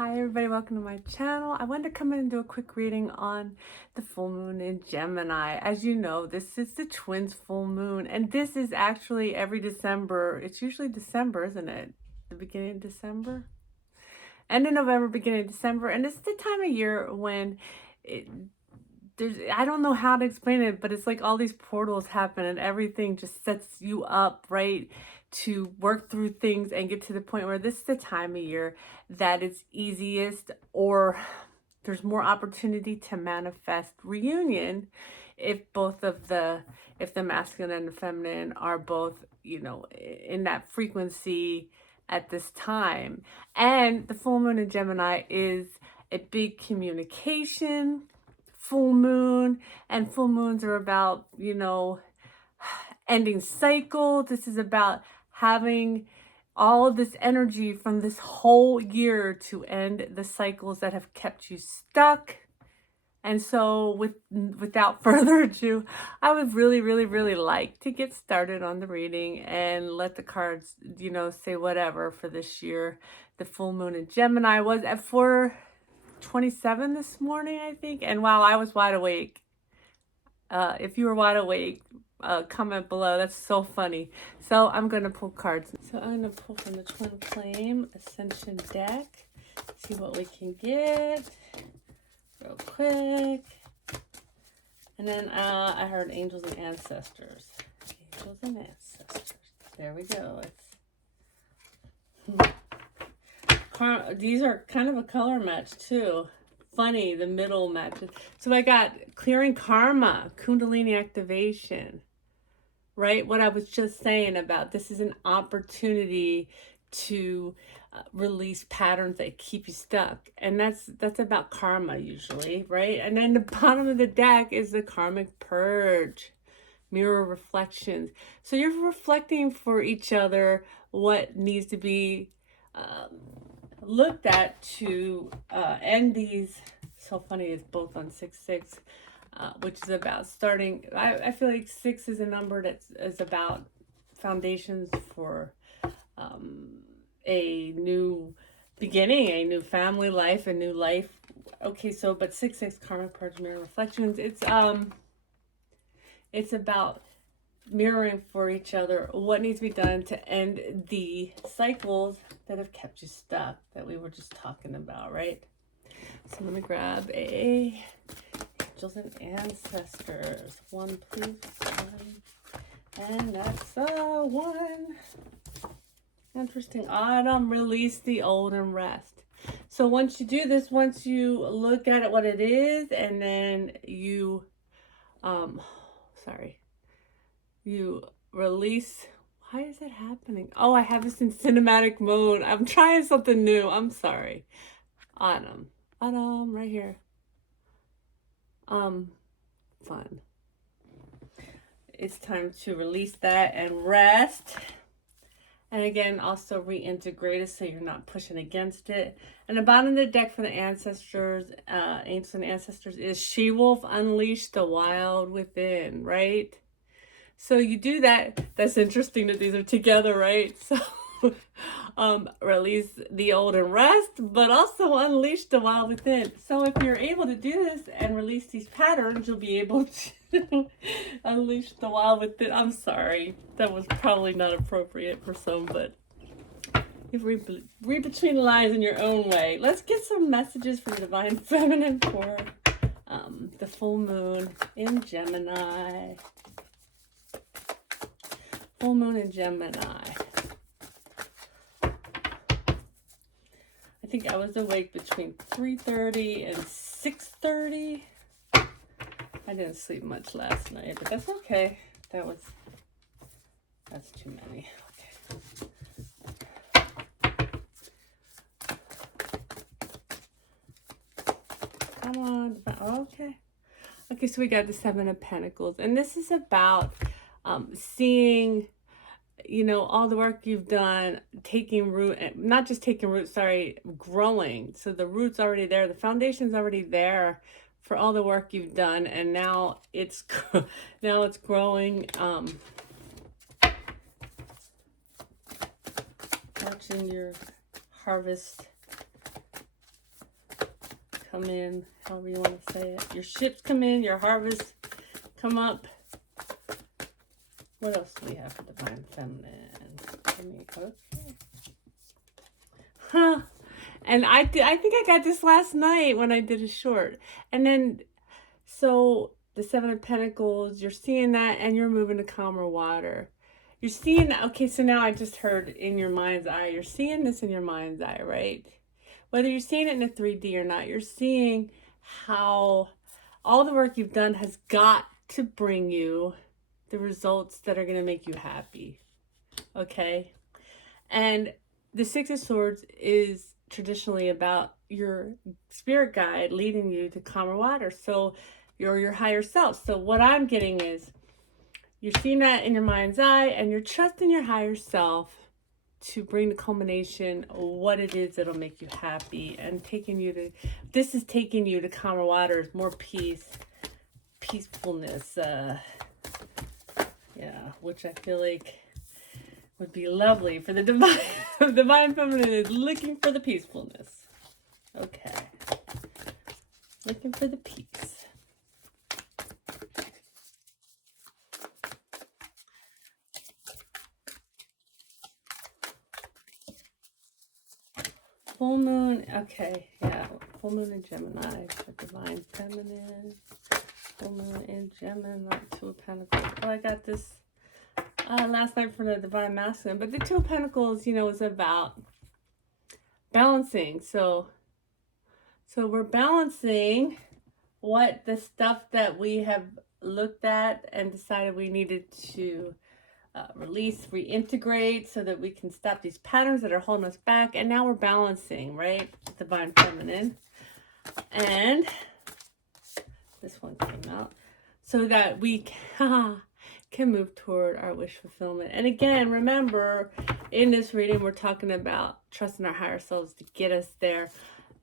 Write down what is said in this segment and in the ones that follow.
Hi everybody, welcome to my channel. I wanted to come in and do a quick reading on the full moon in Gemini. As you know, this is the twins full moon, and this is actually every December. It's usually December, isn't it? The beginning of December? End of November, beginning of December. And it's the time of year when I don't know how to explain it, but it's like all these portals happen and everything just sets you up, right, to work through things and get to the point where this is the time of year that it's easiest, or there's more opportunity to manifest reunion if if the masculine and the feminine are both, in that frequency at this time. And the full moon in Gemini is a big communication full moon, and full moons are about, ending cycles. This is about having all of this energy from this whole year to end the cycles that have kept you stuck. And so without further ado, I would really like to get started on the reading and let the cards, say whatever for this year. The full moon in Gemini was at 4:27 this morning, I think. And wow, I was wide awake. If you were wide awake, comment below. That's so funny. So I'm going to pull cards. So I'm going to pull from the Twin Flame Ascension deck. See what we can get real quick. And then I heard angels and ancestors. Angels and ancestors. There we go. These are kind of a color match too. Funny, the middle matches. So I got clearing karma, Kundalini activation, right? What I was just saying about this is an opportunity to release patterns that keep you stuck. And that's about karma usually, right? And then the bottom of the deck is the karmic purge, mirror reflections. So you're reflecting for each other what needs to be looked at to end these. So funny, it's both on 6-6, which is about starting. I feel like 6 is a number that is about foundations for a new beginning, a new family life, a new life. Okay, so but 6-6 karmic purge, mirror reflections. It's about mirroring for each other what needs to be done to end the cycles that have kept you stuck that we were just talking about, right? So let me grab a angels and ancestors. One, please. And that's one. Interesting. Autumn, release the old and rest. So once you do this, once you look at it what it is, and then you you release. Why is it happening? Oh, I have this in cinematic mode. I'm trying something new. I'm sorry. Autumn, right here. Fun. It's time to release that and rest. And again, also reintegrate it so you're not pushing against it. And the bottom of the deck for the ancestors, angels and ancestors, is She-Wolf, unleash the wild within, right? So you do that. That's interesting that these are together, right? So release the old and rest, but also unleash the wild within. So if you're able to do this and release these patterns, you'll be able to unleash the wild within. I'm sorry. That was probably not appropriate for some, but you read between the lines in your own way. Let's get some messages from the Divine Feminine for the full moon in Gemini. Full moon in Gemini. I think I was awake between 3:30 and 6:30. I didn't sleep much last night, but that's okay. That's too many. Okay. Come on. Okay. Okay, so we got the 7 of Pentacles, and this is about seeing, all the work you've done, taking root, not just taking root, growing. So the root's already there, the foundation's already there for all the work you've done, and now it's growing. Watching your harvest come in, however you want to say it. Your ships come in, your harvests come up. What else do we have for Divine Feminine? Okay. Huh. And I think I got this last night when I did a short. And then, so the Seven of Pentacles, you're seeing that and you're moving to calmer water. You're seeing that. Okay, so now I just heard in your mind's eye. You're seeing this in your mind's eye, right? Whether you're seeing it in a 3D or not, you're seeing how all the work you've done has got to bring you the results that are going to make you happy. Okay? And the Six of Swords is traditionally about your spirit guide leading you to calmer water. So you're your higher self. So what I'm getting is you're seeing that in your mind's eye and you're trusting your higher self to bring the culmination of what it is that'll make you happy and this is taking you to calmer waters, more peace, peacefulness, which I feel like would be lovely for the divine feminine is looking for the peacefulness. Okay. Looking for the peace. Full moon, okay, yeah. Full moon in Gemini for divine feminine. Full moon in Gemini, Two of Pentacles. Well, I got this last night for the divine masculine, but the Two of Pentacles, is about balancing. So we're balancing what the stuff that we have looked at and decided we needed to release, reintegrate so that we can stop these patterns that are holding us back. And now we're balancing, right? Divine feminine. And this one came out so that we can move toward our wish fulfillment. And again, remember, in this reading, we're talking about trusting our higher selves to get us there.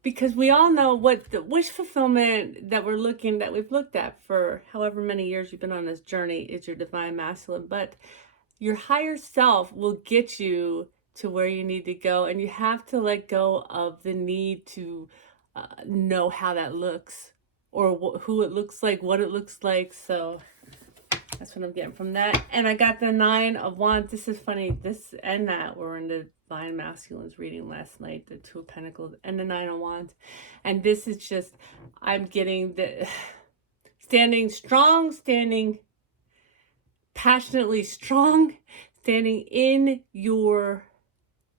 Because we all know what the wish fulfillment that we've looked at for however many years you've been on this journey is your divine masculine. But your higher self will get you to where you need to go. And you have to let go of the need to know how that looks or who it looks like, what it looks like. So that's what I'm getting from that. And I got the Nine of Wands. This is funny. This and that were in the Divine Masculines reading last night. The Two of Pentacles and the Nine of Wands. And this is just, I'm getting the standing strong, standing passionately strong, standing in your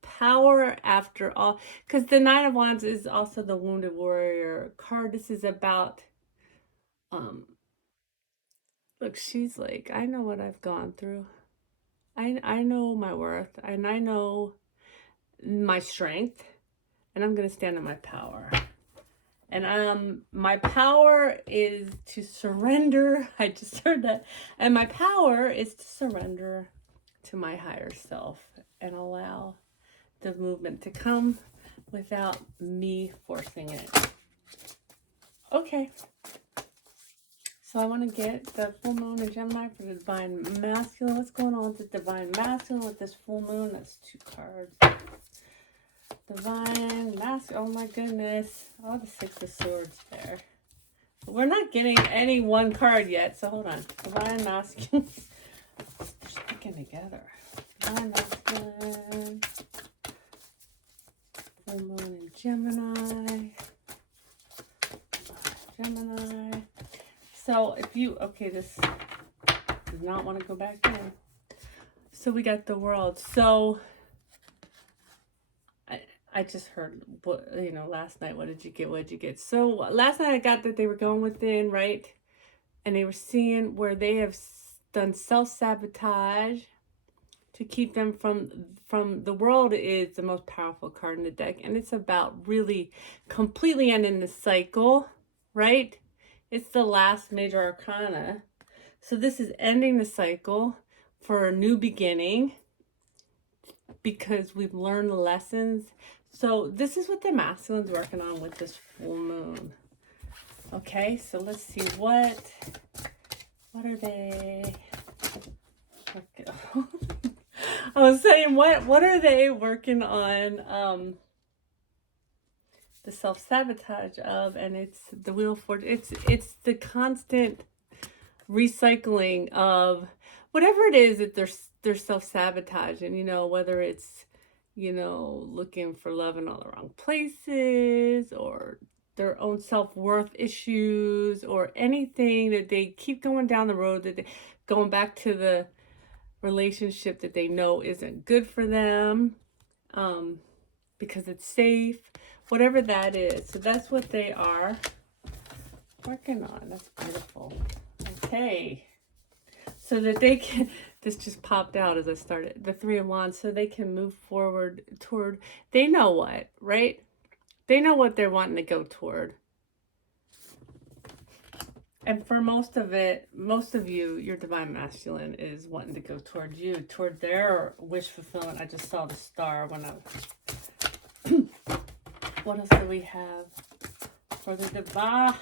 power after all. Because the Nine of Wands is also the Wounded Warrior card. This is about, look, she's like, I know what I've gone through. I know my worth, and I know my strength, and I'm going to stand in my power. And my power is to surrender. I just heard that. And my power is to surrender to my higher self and allow the movement to come without me forcing it. Okay. So I want to get the full moon in Gemini for the divine masculine. What's going on with the divine masculine with this full moon? That's 2 cards. Divine masculine. Oh my goodness. Oh, the 6 of Swords there. We're not getting any one card yet, so hold on. Divine masculine. They're sticking together. Divine masculine. Full moon in Gemini. Gemini. So if you, okay, this does not want to go back in. So we got the World. So I just heard, last night, what did you get? What did you get? So last night I got that they were going within, right? And they were seeing where they have done self-sabotage to keep them from the World is the most powerful card in the deck. And it's about really completely ending the cycle, right? It's the last major arcana. So this is ending the cycle for a new beginning because we've learned the lessons. So this is what the masculine's working on with this full moon. Okay, so let's see what are they? I was saying what are they working on? the self-sabotage of, and it's the wheel for it's the constant recycling of whatever it is that they're self-sabotaging, whether it's, looking for love in all the wrong places, or their own self-worth issues, or anything that they keep going down the road, that they going back to the relationship that they know isn't good for them, because it's safe, whatever that is. So that's what they are working on. That's beautiful. Okay. So that they can, this just popped out as I started, the Three of Wands, so they can move forward toward, they know what, right? They know what they're wanting to go toward. And for most of you, your divine masculine is wanting to go toward you, toward their wish fulfillment. I just saw the star when I, what else do we have for the divine?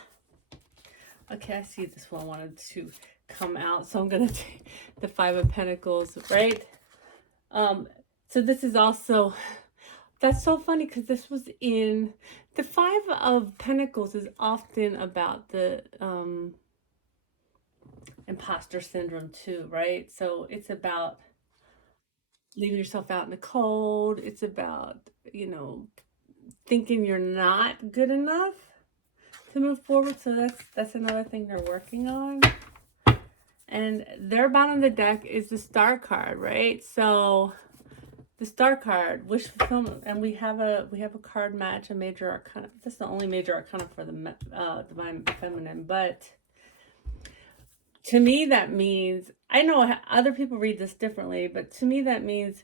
Okay, I see this one wanted to come out, so I'm going to take the Five of Pentacles, right? So this is also, that's so funny because this was in, the Five of Pentacles is often about the imposter syndrome too, right? So it's about leaving yourself out in the cold. It's about, thinking you're not good enough to move forward. So that's another thing they're working on. And their bottom of the deck is the Star card, right? So the Star card, wish fulfillment, and we have a card match, a major arcana. That's the only major arcana for the divine feminine, but to me that means, I know other people read this differently, but to me that means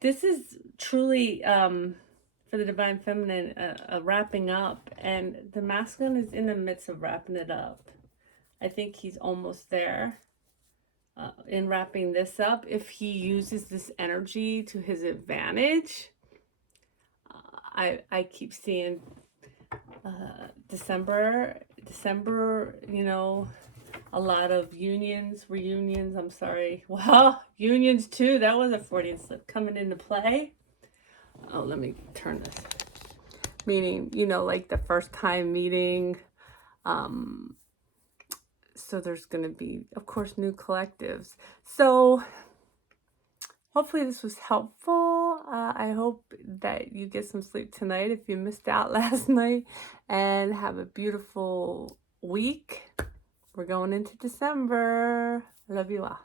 this is truly for the divine feminine a wrapping up, and the masculine is in the midst of wrapping it up. I think he's almost there. In wrapping this up, if he uses this energy to his advantage, I keep seeing December, a lot of reunions, I'm sorry. Well, unions too, that was a Freudian slip coming into play. Oh, let me turn this. Meaning, like the first time meeting, so there's going to be, of course, new collectives. So hopefully this was helpful. I hope that you get some sleep tonight if you missed out last night, and have a beautiful week. We're going into December. Love you all.